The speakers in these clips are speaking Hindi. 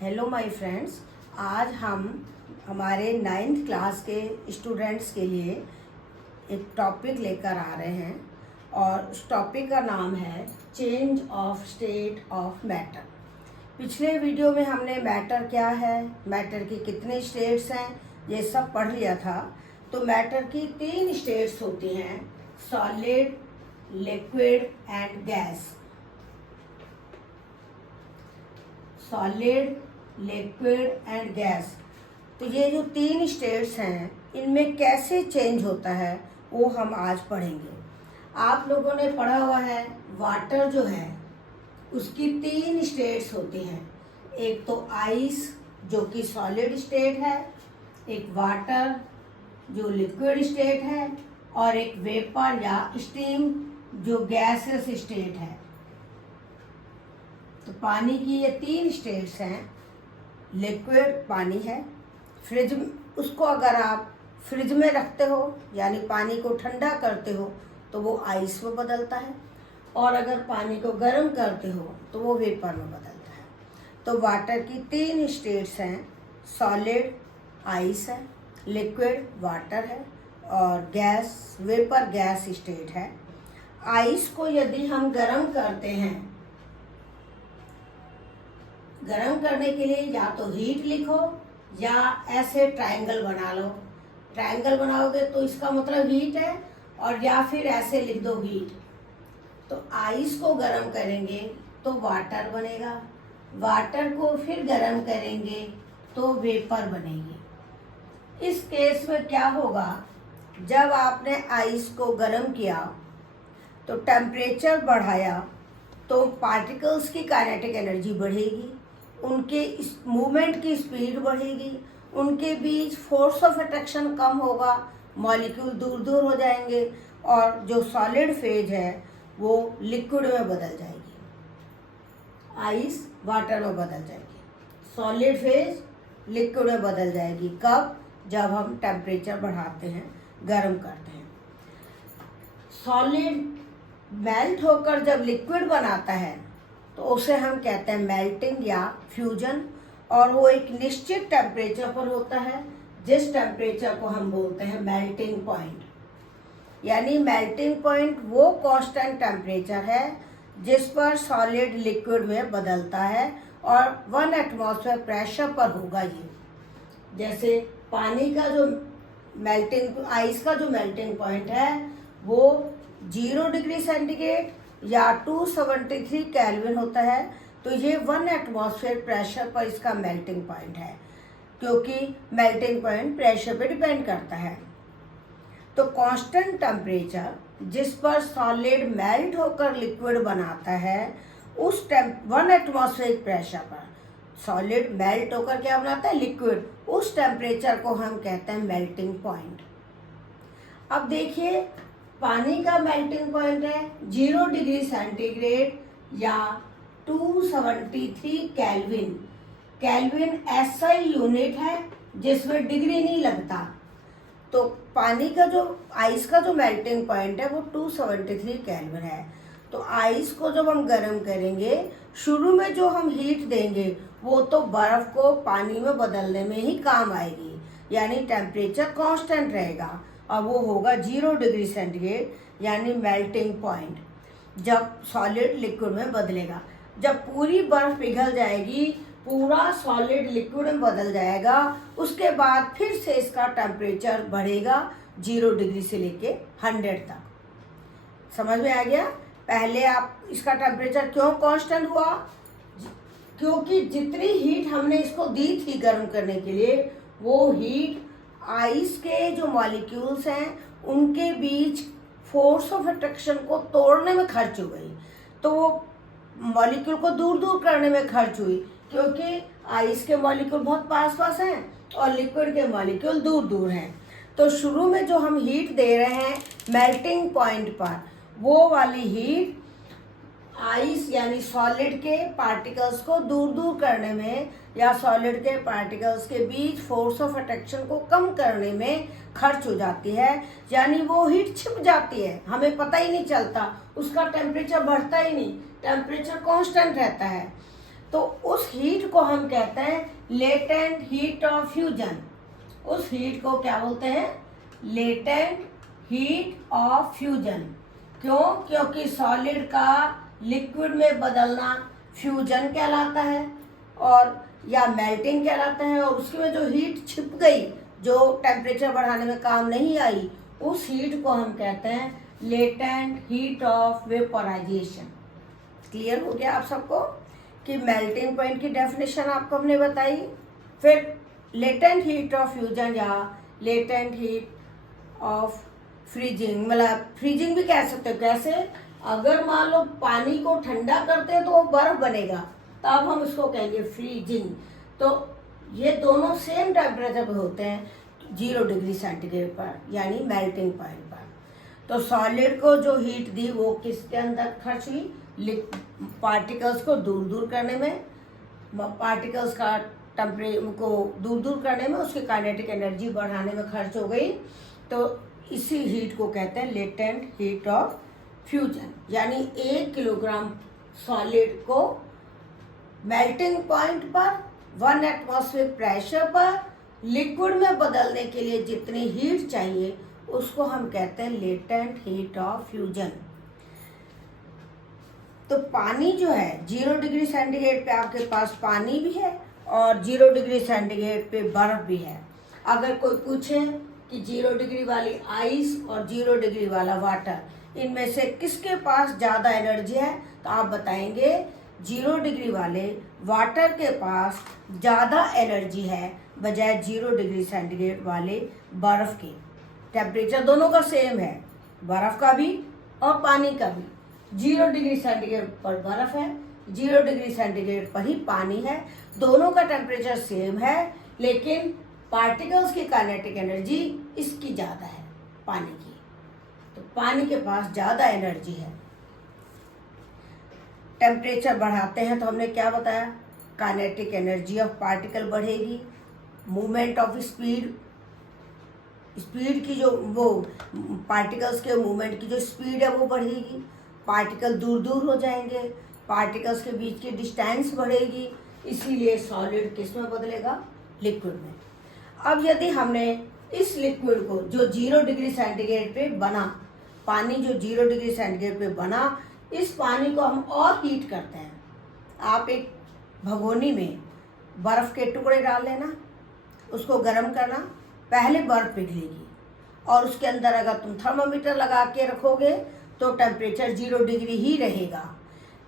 Hello my friends. आज हम हमारे 9th क्लास के स्टूडेंट्स के लिए एक टॉपिक लेकर आ रहे हैं और उस टॉपिक का नाम है change of state of matter. पिछले वीडियो में हमने मैटर क्या है, मैटर की कितने स्टेट्स हैं, ये सब पढ़ लिया था। तो मैटर की 3 स्टेट्स होती हैं, solid, liquid and gas. Solid, liquid and gas. तो ये जो 3 स्टेट्स हैं, इनमें कैसे चेंज होता है वो हम आज पढ़ेंगे। आप लोगों ने पढ़ा हुआ है वाटर जो है उसकी 3 स्टेट्स होती हैं। एक तो आइस जो कि सॉलिड स्टेट है, एक वाटर जो लिक्विड स्टेट है और एक वेपर या स्टीम जो गैसेस स्टेट है। तो पानी की ये 3 स्टेट्स हैं। लिक्विड पानी है, फ्रिज उसको अगर आप फ्रिज में रखते हो यानी पानी को ठंडा करते हो तो वो आइस में बदलता है, और अगर पानी को गर्म करते हो तो वो वेपर में बदलता है। तो वाटर की 3 स्टेट्स हैं, सॉलिड आइस है, लिक्विड वाटर है और गैस वेपर गैस स्टेट है। आइस को यदि हम गर्म करते हैं, गरम करने के लिए या तो हीट लिखो या ऐसे ट्रायंगल बना लो। ट्रायंगल बनाओगे तो इसका मतलब हीट है, और या फिर ऐसे लिख दो हीट। तो आइस को गरम करेंगे तो वाटर बनेगा, वाटर को फिर गरम करेंगे तो वेपर बनेगी। इस केस में क्या होगा, जब आपने आइस को गरम किया तो टेम्परेचर बढ़ाया तो पार्टिकल्स की काइनेटिक एनर्जी बढ़ेगी, उनके मूवमेंट की स्पीड बढ़ेगी, उनके बीच फोर्स ऑफ अट्रैक्शन कम होगा, मॉलिक्यूल दूर दूर हो जाएंगे और जो सॉलिड फेज है वो लिक्विड में बदल जाएगी, आइस वाटर में बदल जाएगी, सॉलिड फेज लिक्विड में बदल जाएगी। कब? जब हम टेम्परेचर बढ़ाते हैं, गर्म करते हैं। सॉलिड मेल्ट होकर जब लिक्विड बनाता है तो उसे हम कहते हैं मेल्टिंग या फ्यूजन, और वो एक निश्चित टेम्परेचर पर होता है जिस टेम्परेचर को हम बोलते हैं मेल्टिंग पॉइंट। यानी मेल्टिंग पॉइंट वो कांस्टेंट टेम्परेचर है जिस पर सॉलिड लिक्विड में बदलता है और 1 एटमॉस्फेयर प्रेशर पर होगा। ये जैसे पानी का जो मेल्टिंग आइस का जो मेल्टिंग पॉइंट है वो 0 डिग्री सेंटीग्रेड या 273 केल्विन होता है। तो ये 1 एटमॉस्फेयर प्रेशर पर इसका मेल्टिंग पॉइंट है, क्योंकि मेल्टिंग पॉइंट प्रेशर पे डिपेंड करता है। तो कांस्टेंट टेम्परेचर जिस पर सॉलिड मेल्ट होकर लिक्विड बनाता है, उस 1 एटमॉस्फेयर प्रेशर पर सॉलिड मेल्ट होकर क्या बनाता है, लिक्विड, उस टेम्परेचर को हम कहते हैं मेल्टिंग पॉइंट। अब देखिए, पानी का मेल्टिंग पॉइंट है 0 डिग्री सेंटीग्रेड या 273 केल्विन। केल्विन ऐसा ही यूनिट है जिसमें डिग्री नहीं लगता। तो पानी का जो आइस का जो मेल्टिंग पॉइंट है वो 273 केल्विन है। तो आइस को जब हम गर्म करेंगे, शुरू में जो हम हीट देंगे वो तो बर्फ को पानी में बदलने में ही काम आएगी, यानी टेम्परेचर कांस्टेंट रहेगा और वो होगा 0 डिग्री सेंटीग्रेड यानी मेल्टिंग पॉइंट, जब सॉलिड लिक्विड में बदलेगा। जब पूरी बर्फ पिघल जाएगी, पूरा सॉलिड लिक्विड में बदल जाएगा, उसके बाद फिर से इसका टेम्परेचर बढ़ेगा 0 डिग्री से लेके 100 तक। समझ में आ गया? पहले आप इसका टेम्परेचर क्यों कांस्टेंट हुआ? क्योंकि जितनी हीट हमने इसको दी थी गर्म करने के लिए, वो हीट आइस के जो मॉलिक्यूल्स हैं उनके बीच फोर्स ऑफ अट्रैक्शन को तोड़ने में खर्च हो गई। तो वो मॉलिक्यूल को दूर दूर करने में खर्च हुई, क्योंकि आइस के मॉलिक्यूल बहुत पास पास हैं और लिक्विड के मॉलिक्यूल दूर दूर हैं। तो शुरू में जो हम हीट दे रहे हैं मेल्टिंग पॉइंट पर, वो वाली हीट आइस यानी सॉलिड के पार्टिकल्स को दूर दूर करने में या सॉलिड के पार्टिकल्स के बीच फोर्स ऑफ अट्रैक्शन को कम करने में खर्च हो जाती है, यानी वो हीट छिप जाती है, हमें पता ही नहीं चलता, उसका टेम्परेचर बढ़ता ही नहीं, टेम्परेचर कांस्टेंट रहता है। तो उस हीट को हम कहते हैं लेटेंट हीट ऑफ फ्यूजन। उस हीट को क्या बोलते हैं? Latent heat of fusion. क्यों? क्योंकि सॉलिड का लिक्विड में बदलना फ्यूजन कहलाता है और या मेल्टिंग कहलाता है, और उसके में जो हीट छिप गई, जो टेम्परेचर बढ़ाने में काम नहीं आई, उस हीट को हम कहते हैं latent heat of vaporisation. Clear हो गया आप सबको कि मेल्टिंग पॉइंट की डेफिनेशन आपको हमने बताई। फिर लेटेंट हीट ऑफ फ्यूजन या लेटेंट हीट ऑफ फ्रीजिंग, मतलब फ्रीजिंग भी कह सकते हो। कैसे? अगर मान लो पानी को ठंडा करते हैं तो वो बर्फ बनेगा, तब हम इसको कहेंगे फ्रीजिंग। तो ये दोनों सेम टेम्परेचर पे होते हैं 0 डिग्री सेंटीग्रेड पर, यानी मेल्टिंग पॉइंट पर। तो सॉलिड को जो हीट दी वो किसके अंदर खर्च हुई? पार्टिकल्स को दूर दूर करने में, पार्टिकल्स का टेम्परेचर को दूर दूर करने में, उसकी काइनेटिक एनर्जी बढ़ाने में खर्च हो गई। तो इसी हीट को कहते हैं लेटेंट हीट ऑफ फ्यूजन। यानी 1 किलोग्राम सॉलिड को मेल्टिंग पॉइंट पर 1 एटमॉस्फेयर प्रेशर पर लिक्विड में बदलने के लिए जितनी हीट चाहिए उसको हम कहते हैं लेटेंट हीट ऑफ फ्यूजन। तो पानी जो है 0 डिग्री सेंटीग्रेड पे आपके पास पानी भी है और 0 डिग्री सेंटीग्रेड पे बर्फ भी है। अगर कोई पूछे कि 0 डिग्री वाली आइस और 0 डिग्री वाला वाटर, इनमें से किसके पास ज़्यादा एनर्जी है, तो आप बताएंगे 0 डिग्री वाले वाटर के पास ज़्यादा एनर्जी है बजाय 0 डिग्री सेंटीग्रेड वाले बर्फ़ के। टेम्परेचर दोनों का सेम है, बर्फ़ का भी और पानी का भी। 0 डिग्री सेंटीग्रेड पर बर्फ़ है, 0 डिग्री सेंटीग्रेड पर ही पानी है। दोनों का टेम्परेचर सेम है, लेकिन पार्टिकल्स की काइनेटिक एनर्जी इसकी ज़्यादा है, पानी की। तो पानी के पास ज़्यादा एनर्जी है। टेम्परेचर बढ़ाते हैं तो हमने क्या बताया? काइनेटिक एनर्जी ऑफ पार्टिकल बढ़ेगी, मूवमेंट ऑफ स्पीड, स्पीड की जो वो पार्टिकल्स के मूवमेंट की जो स्पीड है वो बढ़ेगी, पार्टिकल दूर दूर हो जाएंगे, पार्टिकल्स के बीच की डिस्टेंस बढ़ेगी। इसीलिए सॉलिड किस में बदलेगा? लिक्विड में। अब यदि हमने इस लिक्विड को जो 0 डिग्री सेंटीग्रेड पे बना, पानी जो 0 डिग्री सेंटीग्रेड पे बना, इस पानी को हम और हीट करते हैं। आप एक भगोनी में बर्फ़ के टुकड़े डाल लेना, उसको गर्म करना, पहले बर्फ़ पिघलेगी और उसके अंदर अगर तुम थर्मामीटर लगा के रखोगे तो टेम्परेचर 0 डिग्री ही रहेगा।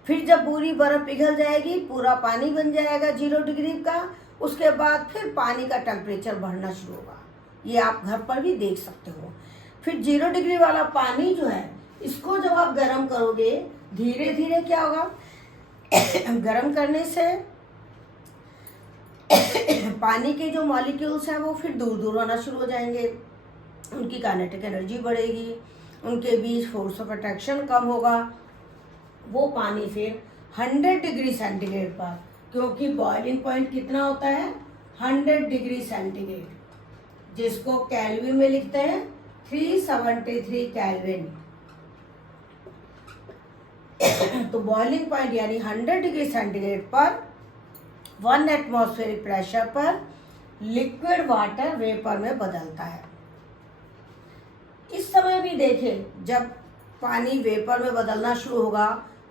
फिर जब पूरी बर्फ़ पिघल जाएगी, पूरा पानी बन जाएगा 0 डिग्री का, उसके बाद फिर पानी का टेम्परेचर बढ़ना शुरू होगा। ये आप घर पर भी देख सकते हो। फिर 0 डिग्री वाला पानी जो है, इसको जब आप गर्म करोगे, धीरे धीरे क्या होगा? गर्म करने से पानी के जो मॉलिक्यूल्स हैं वो फिर दूर दूर होना शुरू हो जाएंगे, उनकी काइनेटिक एनर्जी बढ़ेगी, उनके बीच फोर्स ऑफ अट्रैक्शन कम होगा। वो पानी फिर 100 डिग्री सेंटीग्रेड पर, क्योंकि बॉइलिंग पॉइंट कितना होता है? 100 डिग्री सेंटीग्रेड, जिसको केल्विन में लिखते हैं 373 केल्विन। तो बॉइलिंग पॉइंट यानी 100 डिग्री सेंटीग्रेड पर 1 एटमॉस्फेरिक प्रेशर पर लिक्विड वाटर वेपर में बदलता है। इस समय भी देखें, जब पानी वेपर में बदलना शुरू होगा,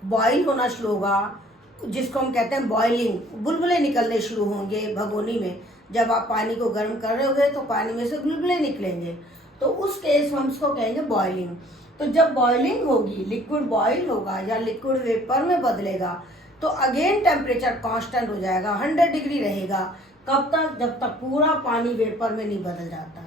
बॉईल होना शुरू होगा, जिसको हम कहते हैं बॉइलिंग, बुलबुले निकलने शुरू होंगे भगोनी में। जब आप पानी को गर्म कर रहे होगे तो पानी में से बुलबुले निकलेंगे, तो उस केस में हम इसको कहेंगे बॉइलिंग। तो जब बॉइलिंग होगी, लिक्विड बॉईल होगा या लिक्विड वेपर में बदलेगा, तो अगेन टेम्परेचर कांस्टेंट हो जाएगा, 100 डिग्री रहेगा। कब तक? जब तक पूरा पानी वेपर में नहीं बदल जाता,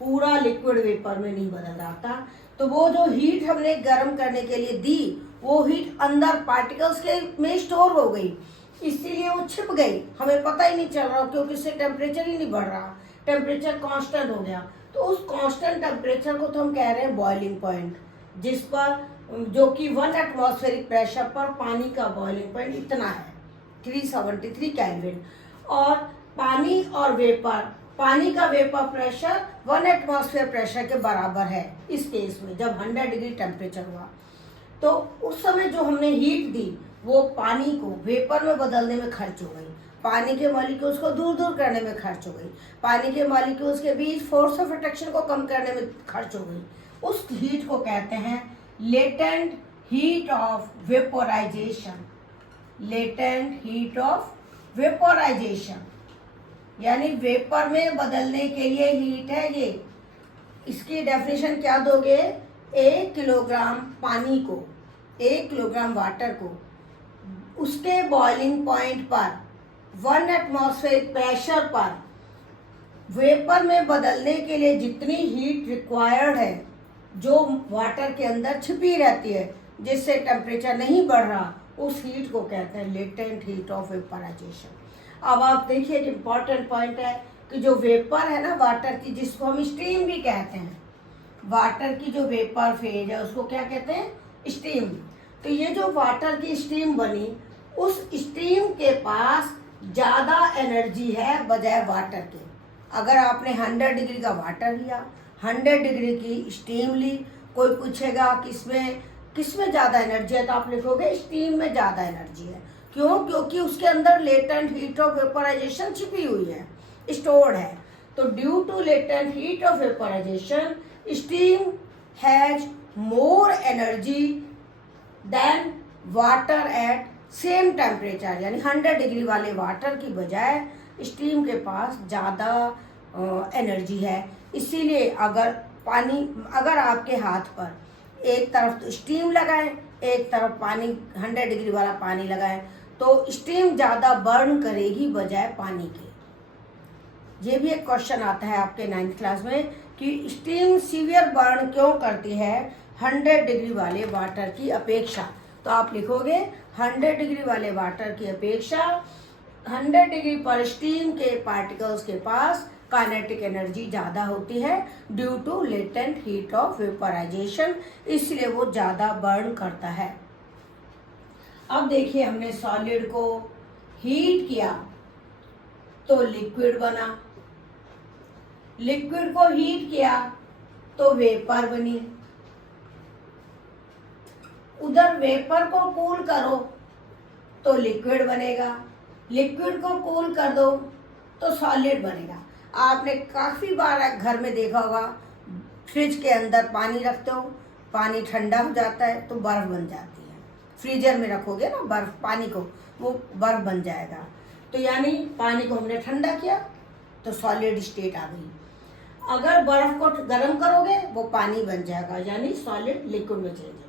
पूरा लिक्विड वेपर में नहीं बदल जाता। तो वो जो हीट हमने गर्म करने के लिए दी, वो हीट अंदर पार्टिकल्स के में स्टोर हो गई, इसीलिए वो छिप गई, हमें पता ही नहीं चल रहा, क्योंकि इससे टेम्परेचर ही नहीं बढ़ रहा, टेम्परेचर कांस्टेंट हो गया। तो उस कांस्टेंट टेम्परेचर को तो हम कह रहे हैं बॉइलिंग पॉइंट, जिस पर जो कि 1 एटमॉस्फेरिक प्रेशर पर पानी का बॉइलिंग पॉइंट इतना है 373 केल्विन। और पानी और वेपर, पानी का वेपर प्रेशर 1 एटमॉस्फेयर प्रेशर के बराबर है इस केस में, जब 100 डिग्री टेम्परेचर हुआ। तो उस समय जो हमने हीट दी वो पानी को वेपर में बदलने में खर्च हो गई, पानी के मॉलिक्यूल्स को दूर दूर करने में खर्च हो गई, पानी के मॉलिक्यूल्स के बीच फोर्स ऑफ अट्रैक्शन को कम करने में खर्च हो गई, उस हीट को कहते हैं latent heat of vaporisation. Latent heat of vaporisation यानी वेपर में बदलने के लिए हीट है ये। इसकी डेफिनेशन क्या दोगे? 1 किलोग्राम पानी को, 1 किलोग्राम वाटर को उसके बॉइलिंग पॉइंट पर 1 एटमॉस्फेरिक प्रेशर पर वेपर में बदलने के लिए जितनी हीट रिक्वायर्ड है, जो वाटर के अंदर छिपी रहती है, जिससे टेम्परेचर नहीं बढ़ रहा, उस हीट को कहते हैं लेटेंट हीट ऑफ वेपराइजेशन। अब आप देखिए एक इम्पॉर्टेंट पॉइंट है कि जो वेपर है ना वाटर की, जिसको हम स्टीम भी कहते हैं, वाटर की जो वेपर फेज है उसको क्या कहते हैं? स्टीम। तो ये जो वाटर की स्टीम बनी, उस स्टीम के पास ज़्यादा एनर्जी है बजाय वाटर के। अगर आपने 100 डिग्री का वाटर लिया, 100 डिग्री की स्टीम ली, कोई पूछेगा किसमें ज़्यादा एनर्जी है, तो आप लिखोगे स्टीम में ज़्यादा एनर्जी है। क्यों? क्योंकि उसके अंदर लेटेंट हीट ऑफ वेपराइजेशन छिपी हुई है, स्टोर्ड है। तो due to latent heat of vaporisation steam has more energy than water at same temperature. यानी 100 डिग्री वाले वाटर की बजाय स्टीम के पास ज़्यादा एनर्जी है। इसीलिए अगर आपके हाथ पर एक तरफ तो स्टीम लगाएं, एक तरफ पानी 100 डिग्री वाला पानी लगाएं, तो स्टीम ज़्यादा बर्न करेगी बजाय पानी के। ये भी एक क्वेश्चन आता है आपके 9th क्लास में कि स्टीम सीवियर बर्न क्यों करती है 100 डिग्री वाले वाटर की अपेक्षा। तो आप लिखोगे 100 डिग्री वाले वाटर की अपेक्षा 100 डिग्री पर स्टीम के पार्टिकल्स के पास काइनेटिक एनर्जी ज़्यादा होती है due to latent heat of vaporisation, इसलिए वो ज़्यादा बर्न करता है। अब देखिए हमने सॉलिड को हीट किया तो लिक्विड बना, लिक्विड को हीट किया तो वेपर बनी, उधर वेपर को कूल करो तो लिक्विड बनेगा, लिक्विड को कूल कर दो तो सॉलिड बनेगा। आपने काफ़ी बार घर में देखा होगा, फ्रिज के अंदर पानी रखते हो, पानी ठंडा हो जाता है तो बर्फ़ बन जाती है। फ्रीजर में रखोगे ना बर्फ़, पानी को, वो बर्फ़ बन जाएगा। तो यानी पानी को हमने ठंडा किया तो सॉलिड स्टेट आ गई। अगर बर्फ़ को गर्म करोगे वो पानी बन जाएगा, यानी सॉलिड लिक्विड में चेंज हो जाएगा।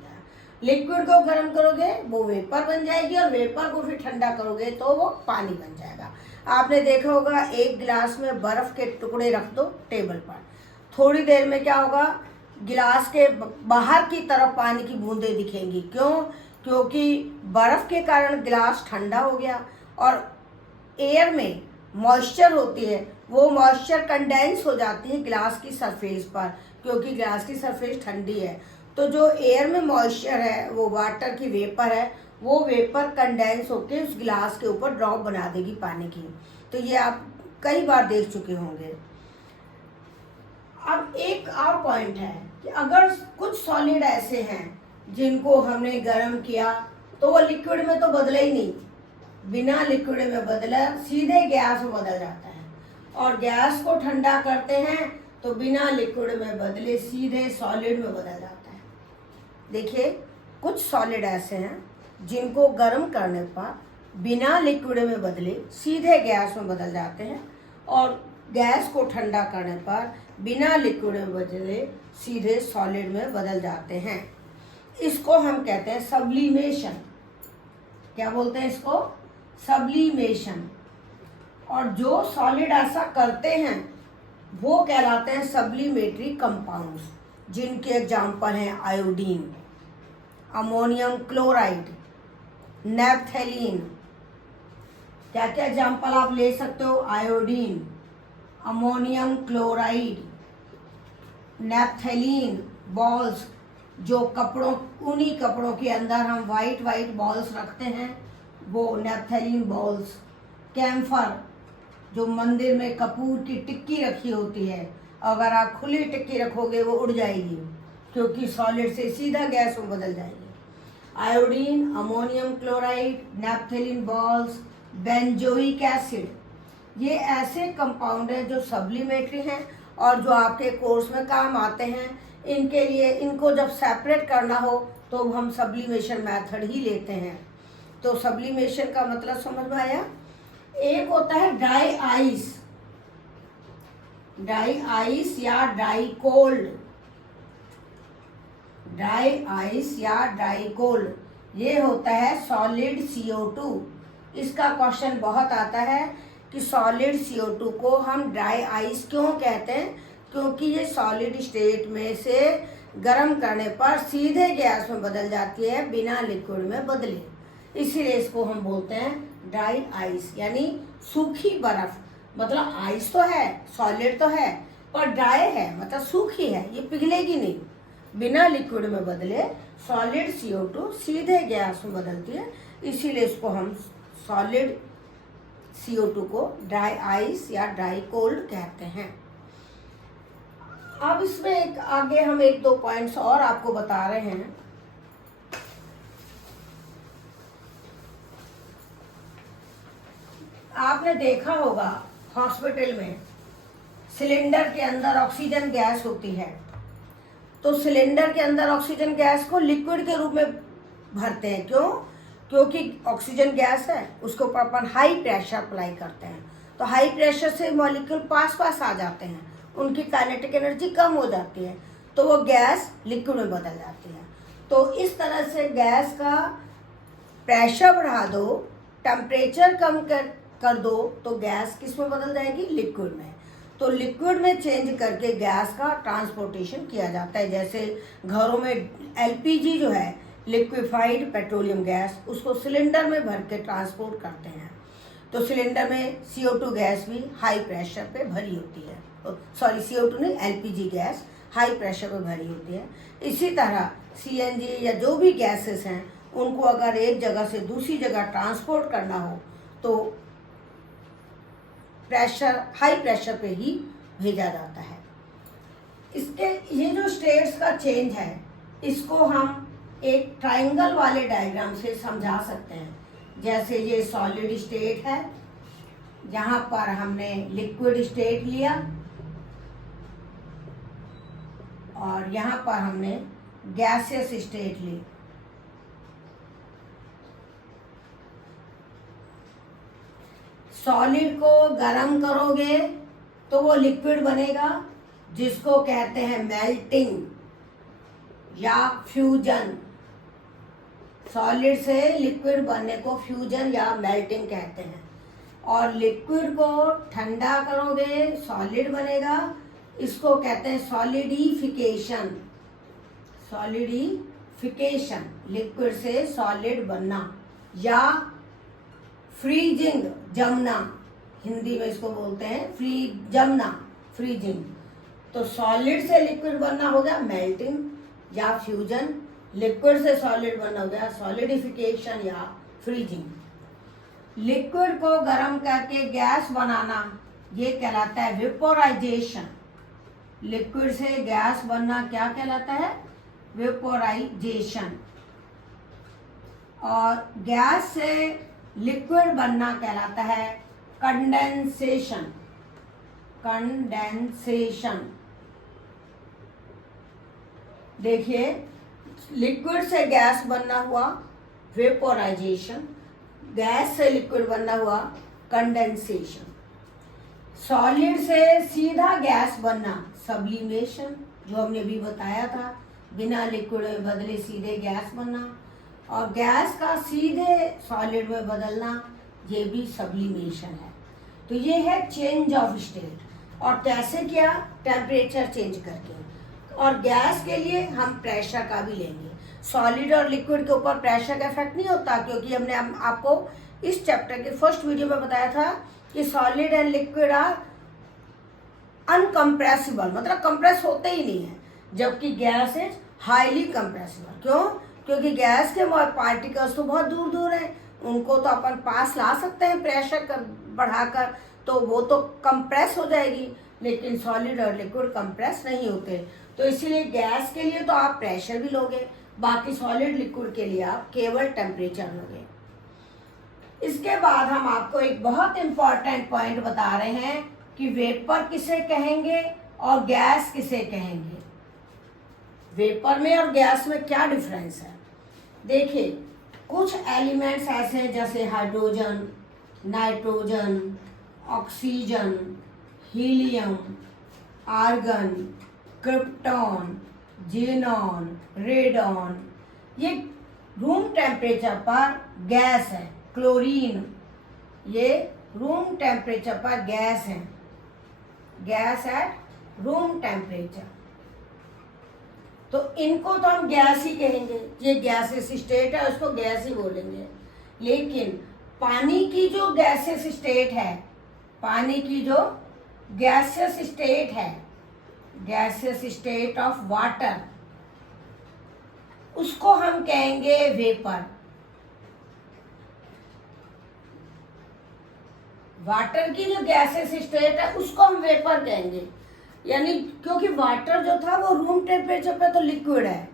लिक्विड को गर्म करोगे वो वेपर बन जाएगी, और वेपर को फिर ठंडा करोगे तो वो पानी बन जाएगा। आपने देखा होगा एक गिलास में बर्फ़ के टुकड़े रख दो टेबल पर, थोड़ी देर में क्या होगा, गिलास के बाहर की तरफ पानी की बूंदें दिखेंगी। क्यों? क्योंकि बर्फ़ के कारण गिलास ठंडा हो गया, और एयर में मॉइस्चर होती है, वो मॉइस्चर कंडेंस हो जाती है गिलास की सरफेस पर, क्योंकि गिलास की सरफेस ठंडी है। तो जो एयर में मॉइस्चर है, वो वाटर की वेपर है, वो वेपर कंडेंस होकर उस गिलास के ऊपर ड्रॉप बना देगी पानी की। तो ये आप कई बार देख चुके होंगे। अब एक और पॉइंट है कि अगर कुछ सॉलिड ऐसे हैं जिनको हमने गर्म किया तो वो लिक्विड में तो बदले ही नहीं, बिना लिक्विड में बदला सीधे गैस में बदल जाता है, और गैस को ठंडा करते हैं तो बिना लिक्विड में बदले सीधे सॉलिड में बदल जाता है। देखिए कुछ सॉलिड ऐसे हैं जिनको गर्म करने पर बिना लिक्विड में बदले सीधे गैस में बदल जाते हैं, और गैस को ठंडा करने पर बिना लिक्विड में बदले सीधे सॉलिड में बदल जाते हैं। इसको हम कहते हैं सब्लिमेशन। क्या बोलते हैं इसको? सब्लिमेशन। और जो सॉलिड ऐसा करते हैं वो कहलाते हैं सब्लिमेटरी कंपाउंड्स, जिनके एग्जाम्पल हैं आयोडीन, अमोनियम क्लोराइड, नेप्थलीन। क्या क्या एग्जाम्पल आप ले सकते हो? Iodine, ammonium chloride, naphthalene balls, जो ऊनी कपड़ों के अंदर हम वाइट बॉल्स रखते हैं, वो नेप्थलीन बॉल्स। कैम्फर, जो मंदिर में कपूर की टिक्की रखी होती है, अगर आप खुली टिक्की रखोगे वो उड़ जाएगी, क्योंकि सॉलिड से सीधा गैस में बदल जाएगी। Iodine, ammonium chloride, naphthalene balls, benzoic acid, ये ऐसे कंपाउंड हैं जो सब्लिमेटरी हैं और जो आपके कोर्स में काम आते हैं। इनके लिए इनको जब सेपरेट करना हो तो हम सब्लिमेशन मेथड ही लेते हैं। तो सब्लिमेशन का मतलब समझ में आया? एक होता है ड्राई आइस, ड्राई आइस या ड्राई कोल्ड, ड्राई आइस या ड्राई कोल्ड, ये होता है सॉलिड CO2। इसका क्वेश्चन बहुत आता है कि सॉलिड CO2 को हम ड्राई आइस क्यों कहते हैं? क्योंकि ये सॉलिड स्टेट में से गर्म करने पर सीधे गैस में बदल जाती है बिना लिक्विड में बदले, इसीलिए इसको हम बोलते हैं ड्राई आइस, यानी सूखी बर्फ। मतलब आइस तो है, सॉलिड तो है, पर ड्राई है, मतलब सूखी है, ये पिघलेगी नहीं, बिना लिक्विड में बदले सॉलिड CO2 सीधे गैस में बदलती है, इसीलिए इसको हम सॉलिड CO2 को ड्राई आइस या ड्राई कोल्ड कहते हैं। अब इसमें एक आगे हम एक दो पॉइंट्स और आपको बता रहे हैं। आपने देखा होगा हॉस्पिटल में सिलेंडर के अंदर ऑक्सीजन गैस होती है, तो सिलेंडर के अंदर ऑक्सीजन गैस को लिक्विड के रूप में भरते हैं। क्यों? क्योंकि ऑक्सीजन गैस है, उसके ऊपर अपन हाई प्रेशर अप्लाई करते हैं, तो हाई प्रेशर से मॉलिक्यूल पास आ जाते हैं, उनकी काइनेटिक एनर्जी कम हो जाती है, तो वो गैस लिक्विड में बदल जाती है। तो इस तरह से गैस का प्रेशर बढ़ा दो, टेम्परेचर कम कर दो, तो गैस किस में बदल जाएगी? लिक्विड में। तो लिक्विड में चेंज करके गैस का ट्रांसपोर्टेशन किया जाता है। जैसे घरों में LPG जो है, लिक्विफाइड पेट्रोलियम गैस, उसको सिलेंडर में भर के ट्रांसपोर्ट करते हैं, तो सिलेंडर में CO2 गैस भी हाई प्रेशर पे भरी होती है, सॉरी CO2 नहीं, LPG गैस हाई प्रेशर पे भरी होती है। इसी तरह CNG या जो भी गैसेस हैं, उनको अगर एक जगह से दूसरी जगह ट्रांसपोर्ट करना हो तो प्रेशर, हाई प्रेशर पे ही भेजा जाता है। इसके ये जो स्टेट्स का चेंज है, इसको हम एक ट्राइंगल वाले डायग्राम से समझा सकते हैं। जैसे ये सॉलिड स्टेट है, यहाँ पर हमने लिक्विड स्टेट लिया और यहाँ पर हमने गैसियस स्टेट ली। सॉलिड को गर्म करोगे तो वो लिक्विड बनेगा, जिसको कहते हैं मेल्टिंग या फ्यूजन। सॉलिड से लिक्विड बनने को फ्यूजन या मेल्टिंग कहते हैं। और लिक्विड को ठंडा करोगे, सॉलिड बनेगा, इसको कहते हैं सॉलिडिफिकेशन। सॉलिडिफिकेशन, लिक्विड से सॉलिड बनना, या फ्रीजिंग, जमना, हिंदी में इसको बोलते हैं जमना, फ्रीजिंग। तो सॉलिड से लिक्विड बनना हो गया मेल्टिंग या फ्यूजन, लिक्विड से सॉलिड बनना हो गया सॉलिडिफिकेशन या फ्रीजिंग। लिक्विड को गर्म करके गैस बनाना, ये कहलाता है वेपोराइजेशन। लिक्विड से गैस बनना क्या कहलाता है? वेपोराइजेशन। और गैस से लिक्विड बनना कहलाता है कंडेंसेशन। कंडेंसेशन, देखिए, लिक्विड से गैस बनना हुआ वेपोराइजेशन, गैस से लिक्विड बनना हुआ कंडेंसेशन। सॉलिड से सीधा गैस बनना सब्लिमेशन, जो हमने अभी बताया था, बिना लिक्विड में बदले सीधे गैस बनना। और गैस का सीधे सॉलिड में बदलना, ये भी सब्लिमेशन है। तो ये है चेंज ऑफ स्टेट। और कैसे किया? टेम्परेचर चेंज करके। और गैस के लिए हम प्रेशर का भी लेंगे। सॉलिड और लिक्विड के ऊपर प्रेशर का इफेक्ट नहीं होता, क्योंकि हमने आपको इस चैप्टर के फर्स्ट वीडियो में बताया था कि सॉलिड एंड लिक्विड आर अनकम्प्रेसिबल, मतलब कंप्रेस होते ही नहीं है, जबकि गैस इज हाईली कंप्रेसिबल। क्यों? क्योंकि गैस के पार्टिकल्स तो बहुत दूर दूर हैं, उनको तो अपन पास ला सकते हैं प्रेशर बढ़ाकर, तो वो तो कंप्रेस हो जाएगी, लेकिन सॉलिड और लिक्विड कंप्रेस नहीं होते। तो इसीलिए गैस के लिए तो आप प्रेशर भी लोगे, बाकी सॉलिड लिक्विड के लिए आप केवल टेम्परेचर लोगे। इसके बाद हम आपको एक बहुत इंपॉर्टेंट पॉइंट बता रहे हैं कि वेपर किसे कहेंगे और गैस किसे कहेंगे। वेपर में और गैस में क्या डिफरेंस है। देखिए, कुछ एलिमेंट्स ऐसे हैं जैसे hydrogen, nitrogen, oxygen, helium, argon, krypton, xenon, radon, ये रूम टेम्परेचर पर गैस है। क्लोरीन, ये रूम टेम्परेचर पर गैस है, गैस एट रूम टेम्परेचर। तो इनको तो हम गैस ही कहेंगे, ये गैसेस स्टेट है, उसको गैस ही बोलेंगे। लेकिन पानी की जो गैसेस स्टेट है, पानी की जो गैसेस स्टेट है, गैसेस स्टेट ऑफ वाटर, उसको हम कहेंगे वेपर। वाटर की जो गैसेस स्टेट है उसको हम वेपर कहेंगे। यानी क्योंकि वाटर जो था वो रूम टेम्परेचर पे तो लिक्विड है,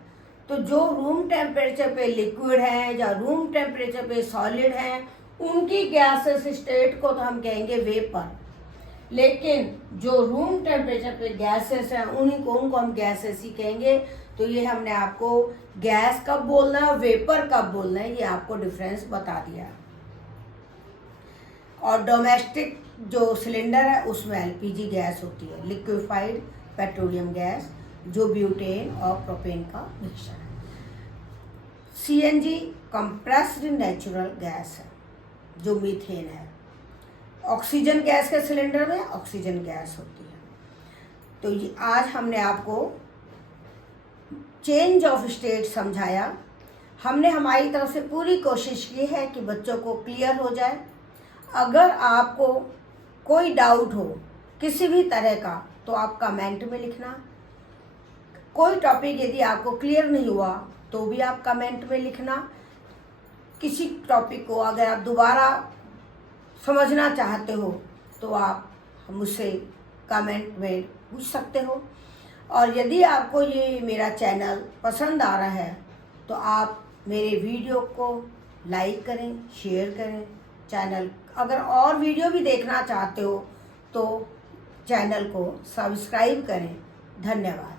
तो जो रूम टेम्परेचर पे लिक्विड है या रूम टेम्परेचर पे सॉलिड है, उनकी गैसेस स्टेट को तो हम कहेंगे वेपर। लेकिन जो रूम टेम्परेचर पे गैसेस हैं उनको हम गैसेस ही कहेंगे। तो ये हमने आपको गैस कब बोलना है, वेपर कब बोलना है, ये आपको डिफरेंस बता दिया। और डोमेस्टिक जो सिलेंडर है उसमें एलपीजी गैस होती है, लिक्विफाइड पेट्रोलियम गैस, जो ब्यूटेन और प्रोपेन का मिक्सचर है। सीएनजी कंप्रेस्ड नेचुरल गैस है, जो मीथेन है। ऑक्सीजन गैस के सिलेंडर में ऑक्सीजन गैस होती है। तो ये आज हमने आपको चेंज ऑफ स्टेट समझाया। हमने हमारी तरफ से पूरी कोशिश की है कि बच्चों को क्लियर हो जाए। अगर आपको कोई डाउट हो किसी भी तरह का तो आप कमेंट में लिखना। कोई टॉपिक यदि आपको क्लियर नहीं हुआ तो भी आप कमेंट में लिखना। किसी टॉपिक को अगर आप दोबारा समझना चाहते हो तो आप मुझसे कमेंट में पूछ सकते हो। और यदि आपको ये मेरा चैनल पसंद आ रहा है तो आप मेरे वीडियो को लाइक करें, शेयर करें। चैनल अगर और वीडियो भी देखना चाहते हो तो चैनल को सब्सक्राइब करें। धन्यवाद।